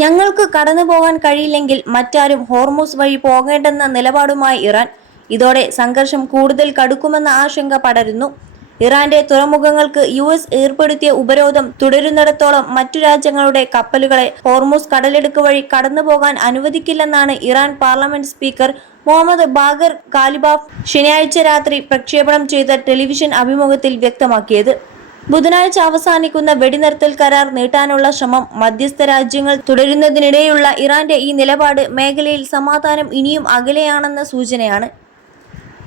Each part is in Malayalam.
ഞങ്ങൾക്ക് കടന്നുപോകാൻ കഴിയില്ലെങ്കിൽ മറ്റാരും ഹോർമൂസ് വഴി പോകേണ്ടെന്ന നിലപാടുമായി ഇറാൻ. ഇതോടെ സംഘർഷം കൂടുതൽ കടുക്കുമെന്ന ആശങ്ക പടരുന്നു. ഇറാന്റെ തുറമുഖങ്ങൾക്ക് US ഏർപ്പെടുത്തിയ ഉപരോധം തുടരുന്നിടത്തോളം മറ്റു രാജ്യങ്ങളുടെ കപ്പലുകളെ ഹോർമൂസ് കടലിടുക്ക് വഴി കടന്നുപോകാൻ അനുവദിക്കില്ലെന്നാണ് Iran parliament speaker Mohammad Bagher Ghalibaf ശനിയാഴ്ച രാത്രി പ്രക്ഷേപണം ചെയ്ത ടെലിവിഷൻ അഭിമുഖത്തിൽ വ്യക്തമാക്കിയത്. ബുധനാഴ്ച അവസാനിക്കുന്ന വെടിനിർത്തൽ കരാർ നീട്ടാനുള്ള ശ്രമം മധ്യസ്ഥ രാജ്യങ്ങൾ തുടരുന്നതിനിടെയുള്ള ഇറാന്റെ ഈ നിലപാട് മേഖലയിൽ സമാധാനം ഇനിയും അകലെയാണെന്ന സൂചനയാണ്.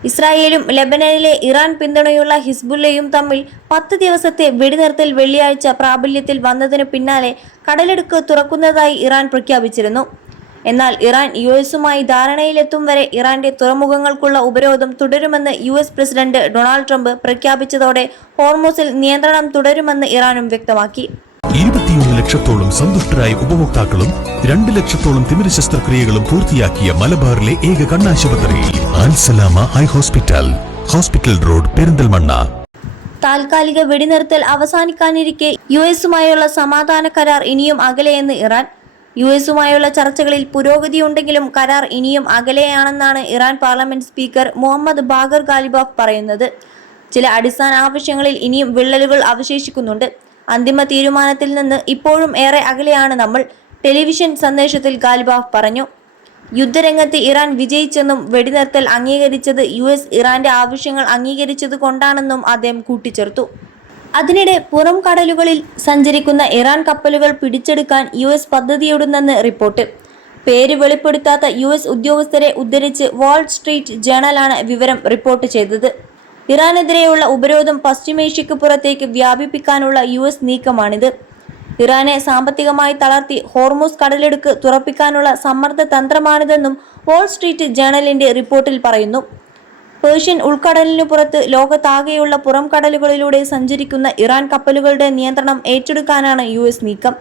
ഇസ്രായേലും ലെബനനിലെ ഇറാൻ പിന്തുണയുള്ള ഹിസ്ബുല്ലയും തമ്മിൽ 10 ദിവസത്തെ വെടിനിർത്തൽ വെള്ളിയാഴ്ച പ്രാബല്യത്തിൽ വന്നതിനു പിന്നാലെ കടലിടുക്ക് തുറക്കുന്നതായി ഇറാൻ പ്രഖ്യാപിച്ചിരുന്നു. എന്നാൽ ഇറാൻ USുമായി ധാരണയിലെത്തും വരെ ഇറാന്റെ തുറമുഖങ്ങൾക്കുള്ള ഉപരോധം തുടരുമെന്ന് US പ്രസിഡന്റ് ഡൊണാൾഡ് ട്രംപ് പ്രഖ്യാപിച്ചതോടെ ഹോർമൂസിൽ നിയന്ത്രണം തുടരുമെന്ന് ഇറാനും വ്യക്തമാക്കി. 21 ലക്ഷത്തോളം സന്തുഷ്ടരായ ഉപഭോക്താക്കളും 2 ലക്ഷത്തോളം തിമിര ശസ്ത്രക്രിയകളും പൂർത്തിയാക്കിയ മലബാറിലെ ഏക കണ്ണാശുപത്രി Alsalama eye hospital, hospital road, Perinthalmanna. താൽക്കാലിക വെടിനിർത്തൽ അവസാനിക്കാനിരിക്കെ USുമായുള്ള സമാധാന കരാർ ഇനിയും അകലെയെന്ന് ഇറാൻ. USുമായുള്ള ചർച്ചകളിൽ പുരോഗതിയുണ്ടെങ്കിലും കരാർ ഇനിയും അകലെയാണെന്നാണ് Iran parliament speaker Mohammad Bagher Ghalibaf പറയുന്നത്. ചില അടിസ്ഥാന ആവശ്യങ്ങളിൽ ഇനിയും വിള്ളലുകൾ അവശേഷിക്കുന്നുണ്ട്. അന്തിമ തീരുമാനത്തിൽ നിന്ന് ഇപ്പോഴും ഏറെ അകലെയാണ് നമ്മൾ, ടെലിവിഷൻ സന്ദേശത്തിൽ ഗാലിബാഫ് പറഞ്ഞു. യുദ്ധരംഗത്ത് ഇറാൻ വിജയിച്ചെന്നും വെടിനിർത്തൽ അംഗീകരിച്ചത് US ഇറാന്റെ ആവശ്യങ്ങൾ അംഗീകരിച്ചത് കൊണ്ടാണെന്നും അദ്ദേഹം കൂട്ടിച്ചേർത്തു. അതിനിടെ പുറം കടലുകളിൽ സഞ്ചരിക്കുന്ന ഇറാൻ കപ്പലുകൾ പിടിച്ചെടുക്കാൻ US പദ്ധതിയിടുന്നെന്ന് റിപ്പോർട്ട്. പേര് വെളിപ്പെടുത്താത്ത US ഉദ്യോഗസ്ഥരെ ഉദ്ധരിച്ച് വാൾ സ്ട്രീറ്റ് ജേണലാണ് വിവരം റിപ്പോർട്ട് ചെയ്തത്. ഇറാനെതിരെയുള്ള ഉപരോധം പശ്ചിമേഷ്യക്ക് പുറത്തേക്ക് വ്യാപിപ്പിക്കാനുള്ള US നീക്കമാണിത്. ഇറാനെ സാമ്പത്തികമായി തളർത്തി ഹോർമൂസ് കടലിടുക്ക് തുറപ്പിക്കാനുള്ള സമ്മർദ്ദ തന്ത്രമാണിതെന്നും വാൾ സ്ട്രീറ്റ് ജേണലിന്റെ റിപ്പോർട്ടിൽ പറയുന്നു. പേർഷ്യൻ ഉൾക്കടലിനു പുറത്ത് ലോകത്താകെയുള്ള പുറം കടലുകളിലൂടെ സഞ്ചരിക്കുന്ന ഇറാൻ കപ്പലുകളുടെ നിയന്ത്രണം ഏറ്റെടുക്കാനാണ് US നീക്കം.